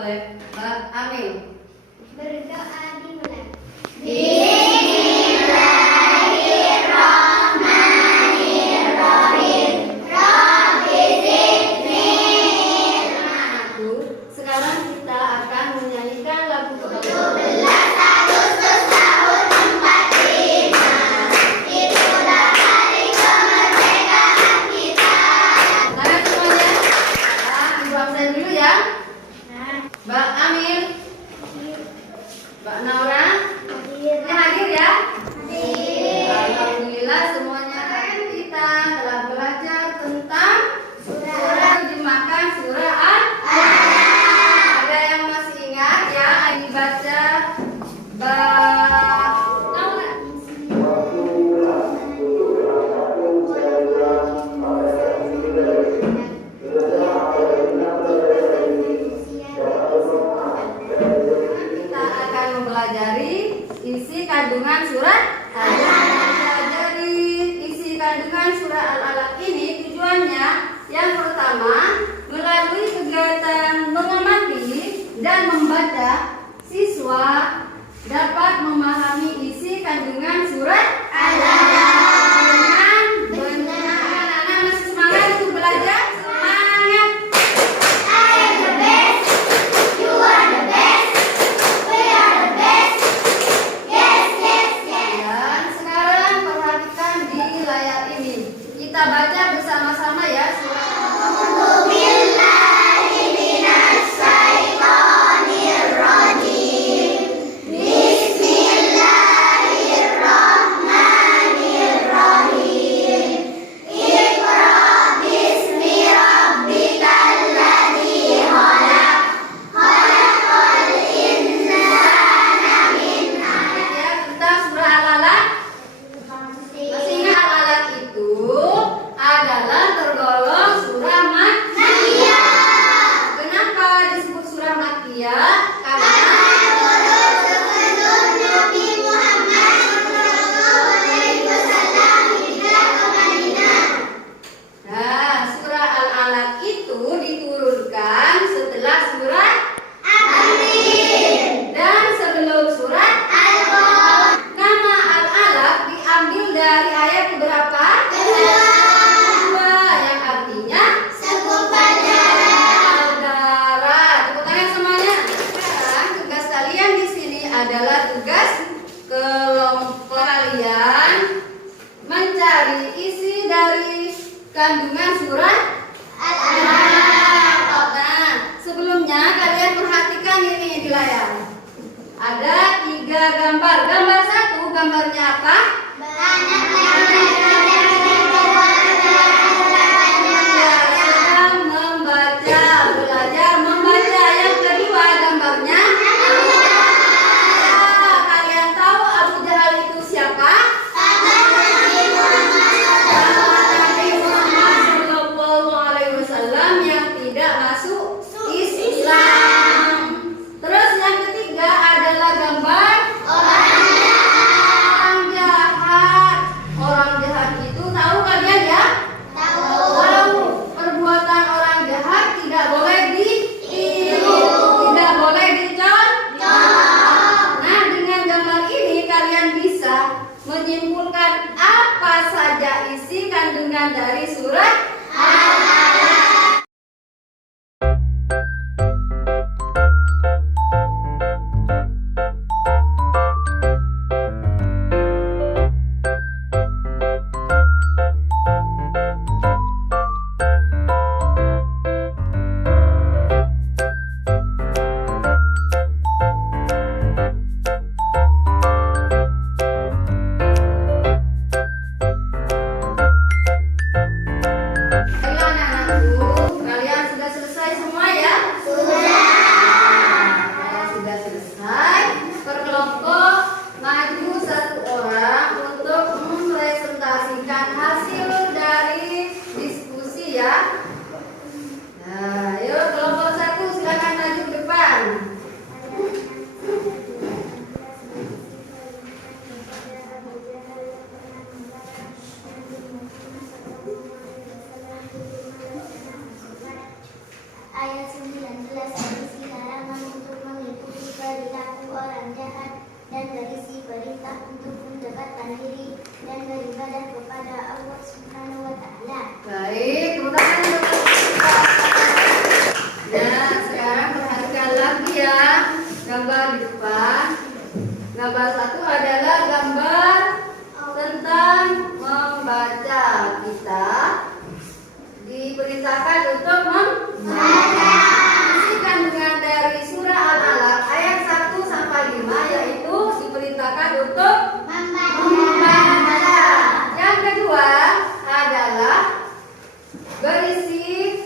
oleh Mbak Amin. Berdoa dimulai. Sekarang kita akan menyanyikan lagu kebangsaan. Mbak Amin, Mbak Naura, hadir ya? Alhamdulillah semuanya kita telah belajar tentang terjemahkan surah Al-Alaq. Ada yang masih ingat ya? Dibaca Mbak Naura. Mempelajari isi kandungan surat Al-Alaq. Mempelajari isi kandungan surat Al-Alaq ini tujuannya yang pertama melalui kegiatan mengamati dan membaca, siswa dapat memahami isi kandungan surat Al-Alaq dengan benar. Anak-anak masih semangat untuk belajar? Semangat! Kita baca bersama-sama ya surah. Adalah tugas kelompok kalian mencari isi dari kandungan surat Al-Alaq. Nah, sebelumnya kalian perhatikan ini di layar. Ada 3 gambar. Gambar 1, gambarnya apa? Membaca, belajar membaca. Yang kedua gambarnya orang beribadah kepada Allah Subhanahu wa Ta'ala. Baik, tepuk tangan untuk kita. Nah, sekarang perhatikan lagi ya gambar di depan. Gambar satu adalah gambar tentang membaca. Kita diperintahkan untuk membaca. Isi kandungan dari surah Al-Alaq ayat 1 sampai 5 yaitu diperintahkan untuk membaca. Yang kedua adalah berisi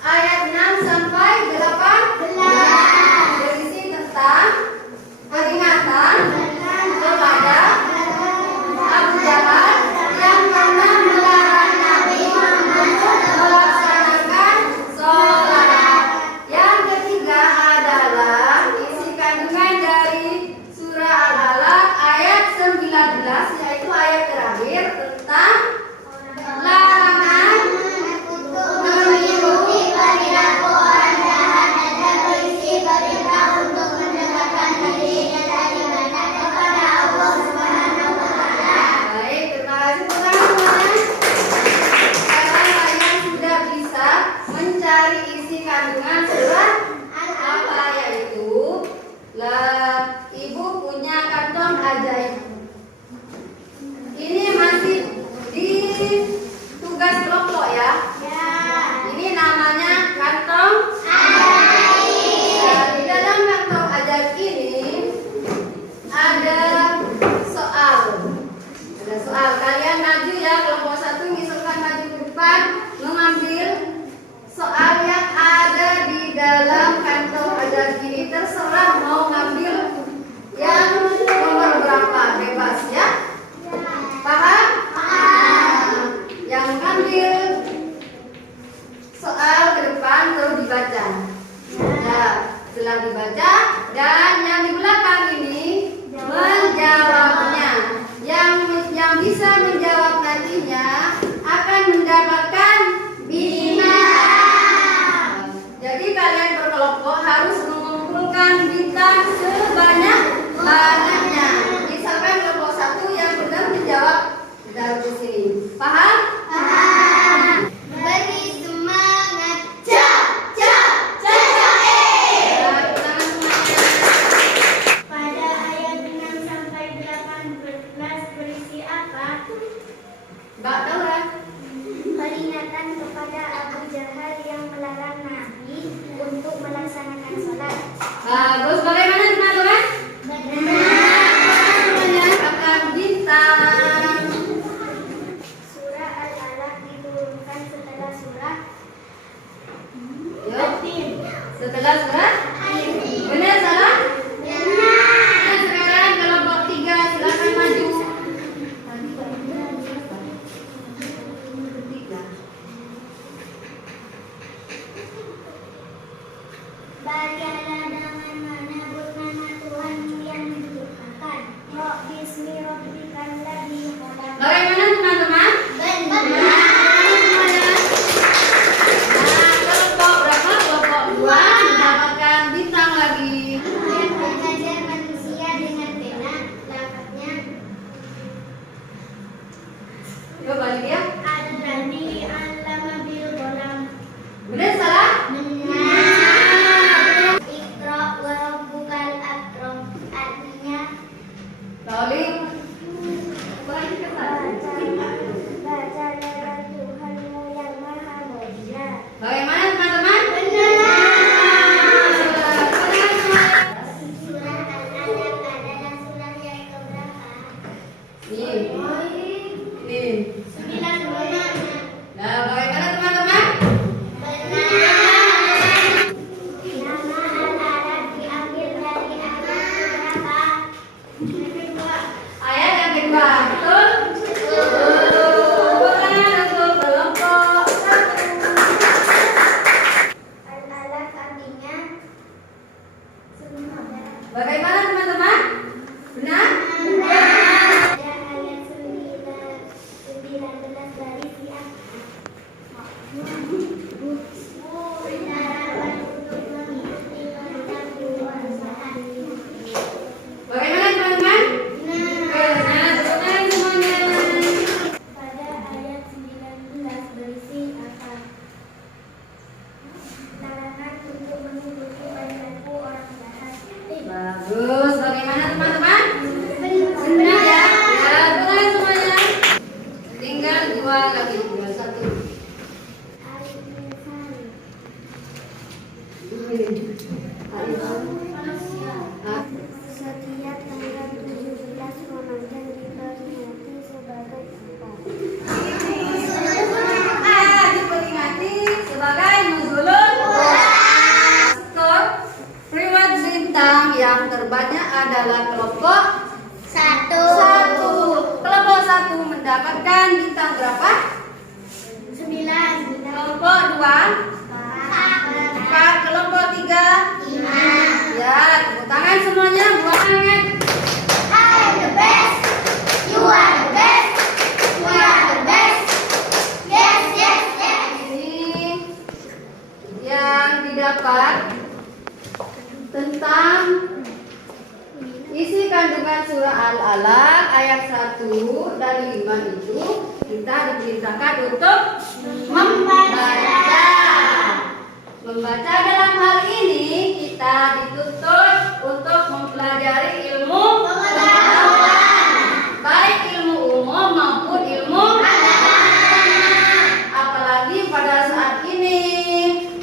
ayat 6 sampai 18 berisi tentang peringatan kepada Abu Jahal yang pernah melarang Nabi untuk melaksanakan sholat. Yang ketiga adalah isi kandungan dari surah Al-Alaq ayat 19 yaitu ayat terakhir tentang larangan mengikuti perilaku orang jahat dan berisi perintah untuk mendekatkan dirinya dari ibadah kepada Allah Subhanahu wa Ta'ala. Baik, terima kasih teman-teman. Sekarang kalian sudah bisa mencari isi kandungan surah apa yaitu ibu punya kantong ajaib. Ini masih di tugas kelompok ya. Ini namanya kantong ajaib. Nah, di dalam kantong ajaib ini ada soal. Ada soal. Kalian maju ya, kelompok 1 misalkan maju ke depan mengambil soal yang ada di dalam kantong ajaib ini. Terserah mau ngambil yang nomor berapa, bebas ya. Paham? Yang mengambil soal ke depan terus dibaca. Nah, setelah dibaca dan yang di belakang ini menjawabnya. Yang bisa menjawab nantinya akan mendapatkan bintang. Jadi kalian berkelompok harus mengumpulkan bintang sebanyak-banyaknya. Misalkan kelompok 1 yang benar menjawab taruh di sini. Paham? Paham. Beri semangat. Pada ayat 6 sampai 18 berisi apa? Mbak tahu kan? Peringatan kepada Abu Jahal yang melarang Nabi untuk melaksanakan sholat. Bagus. Bagaimana teman-teman? Mendapatkan bintang. Surah Al-Alaq Bagus. Bagaimana teman-teman? Benar ya? Ya, benar semuanya. Tinggal 2 lagi. 21. Setiap tanggal 17 Ramadan diperingati sebagai apa? Diperingati sebagai Nuzulul Quran. Skor reward bintang yang terbanyak adalah kelompok 1. Kelompok 1 mendapatkan bintang berapa? 9. Kelompok 2 4. Kelompok 3 5. Ya, tepuk tangan semuanya, buang hangat. I am the best. You are the best. We are the best. Yes, yes, yes. Ini yang didapat tentang isi kandungan surah Al-Alaq ayat 1 dan 5 itu kita diperintahkan untuk membaca. Membaca dalam hal ini kita dituntut untuk mempelajari ilmu pengetahuan, baik ilmu umum maupun ilmu apalagi pada saat ini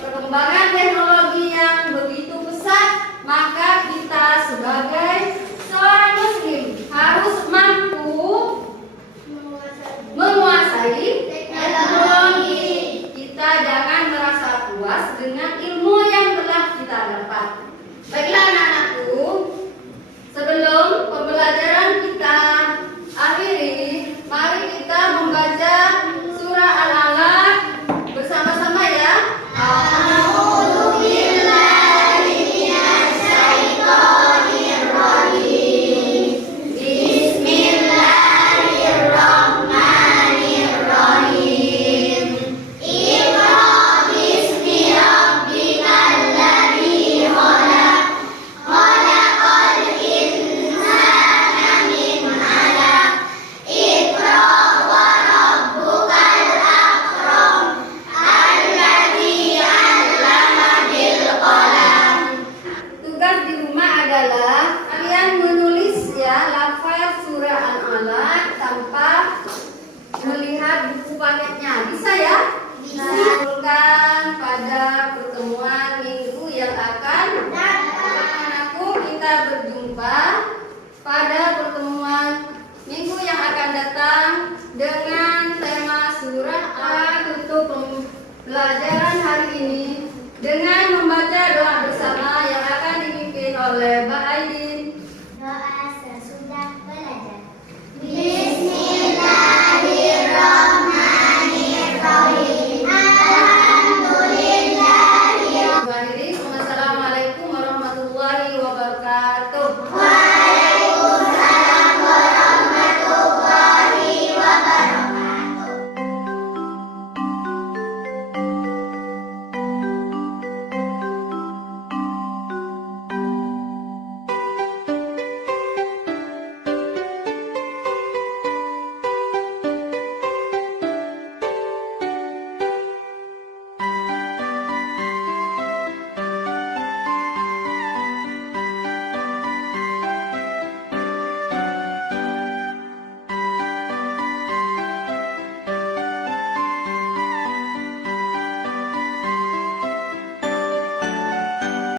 perkembangan teknologi yang begitu pesat, maka kita sebagai seorang muslim harus mampu menguasai teknologi. Kita jangan merasa puas dengan ilmu yang telah kita dapat. Baiklah anak-anakku, sebelum pembelajaran kita akhiri, mari kita membaca surah Al-Alaq bersama-sama ya. Tugas di rumah adalah kalian menulis ya lafaz surah Al-Alaq tanpa melihat buku paketnya. Bisa ya? Bisa. Kumpulkan pada pertemuan minggu yang akan datang. Anakku, kita berjumpa pada pertemuan minggu yang akan datang dengan tema surah Al-Alaq. Untuk pembelajaran hari ini dengan membaca doa